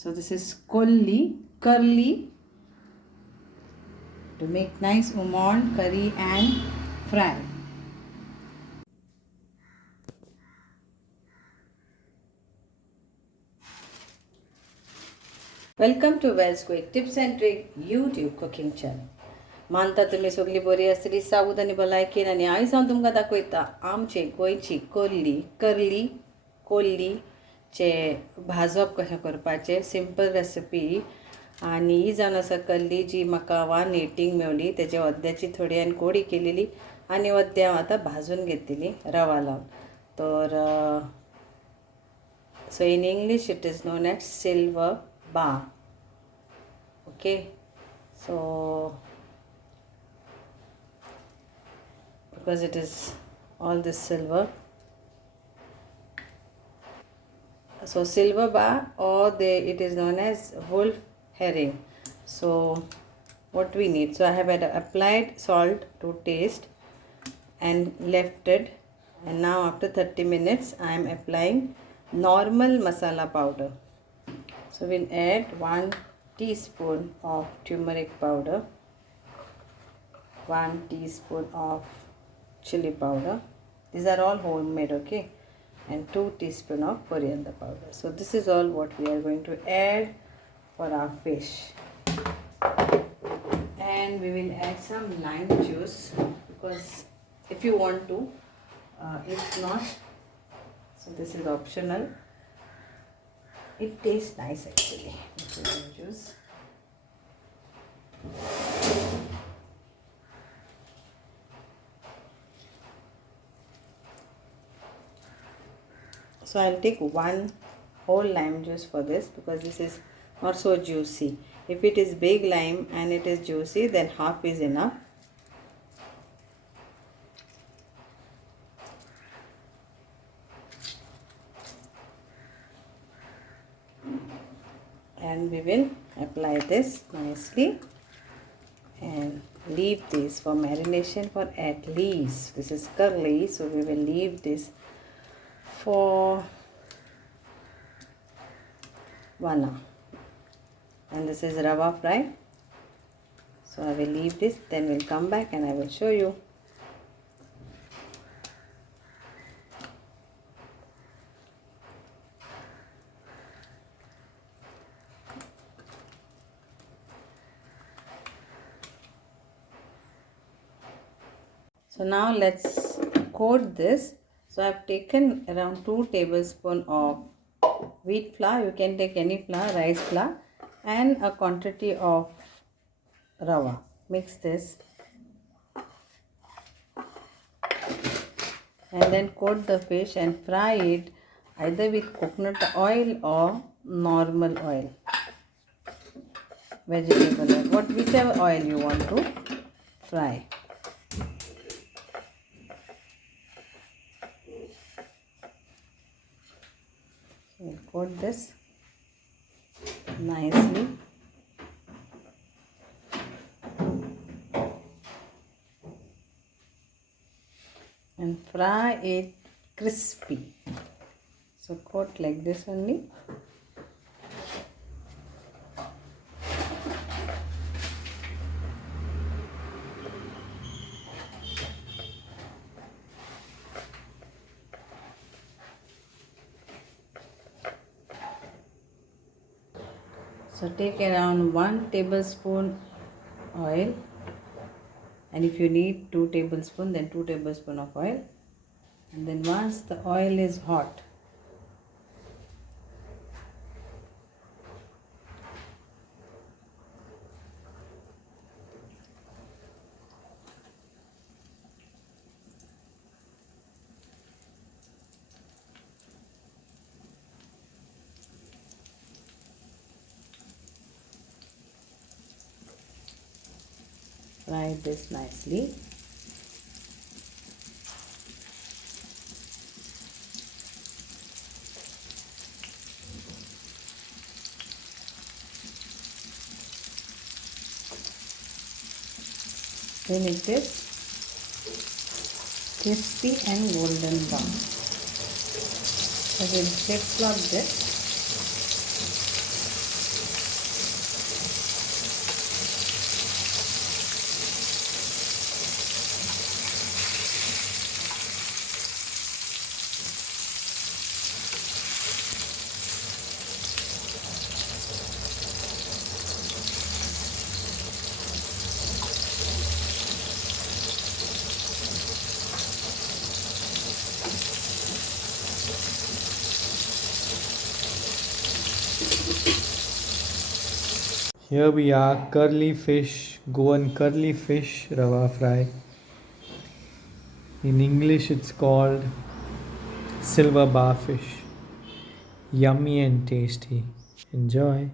So this is Karli to make nice umon, curry and fry. Welcome to valsquicktips and tricks YouTube cooking channel. मानता तुम्ही सगळी बरी आसतली सावध आनी भलायकेन आनी आयज हांव तुमकां दाखयता आमचे गोंयची कोल्लीचे भाजप कशें करपाचें सिंपल रेसिपी. आनी ही जावन आसा कल्ली जी म्हाका 180 मेवली. तेज्या वद्याची थोडी हांवें कोडी केलेली आनी वद्दे हांव आतां भाजून घेतलेली रवा लावन. तर so in English it is known as silver bar. Okay, so because it is all this silver, so silver bar, or it is known as wolf herring. So what we need, so I have applied salt to taste and left it, and now after 30 minutes I am applying normal masala powder. So we'll add 1 teaspoon of turmeric powder, 1 teaspoon of chili powder. These are all homemade, okay? And 2 teaspoon of coriander powder. So this is all what we are going to add for our fish. And we will add some lime juice because if you want to, if not, so this is optional. It tastes nice actually. Lime juice. So I'll take 1 whole lime juice for this because this is not so juicy. If it is big lime and it is juicy, then half is enough. And we will apply this nicely and leave this for marination for at least, this is curly, so we will leave this for 1 hour. And this is rava fry, so I will leave this, then we'll come back and I will show you. So now let's coat this. So I've taken around 2 tablespoons of wheat flour. You can take any flour, rice flour, and a quantity of rava. Mix this and then coat the fish and fry it either with coconut oil or normal oil, vegetable oil, whichever oil you want to fry. We'll coat this nicely and fry it crispy. So coat like this only. So take around 1 tablespoon oil, and if you need 2 tablespoons, then 2 tablespoons of oil. And then once the oil is hot, fry this nicely. Then it is crispy and golden brown. So we'll flip flop this. Here we are, curly fish, Goan curly fish Rava fry. In English, it's called silver barfish. Yummy and tasty. Enjoy.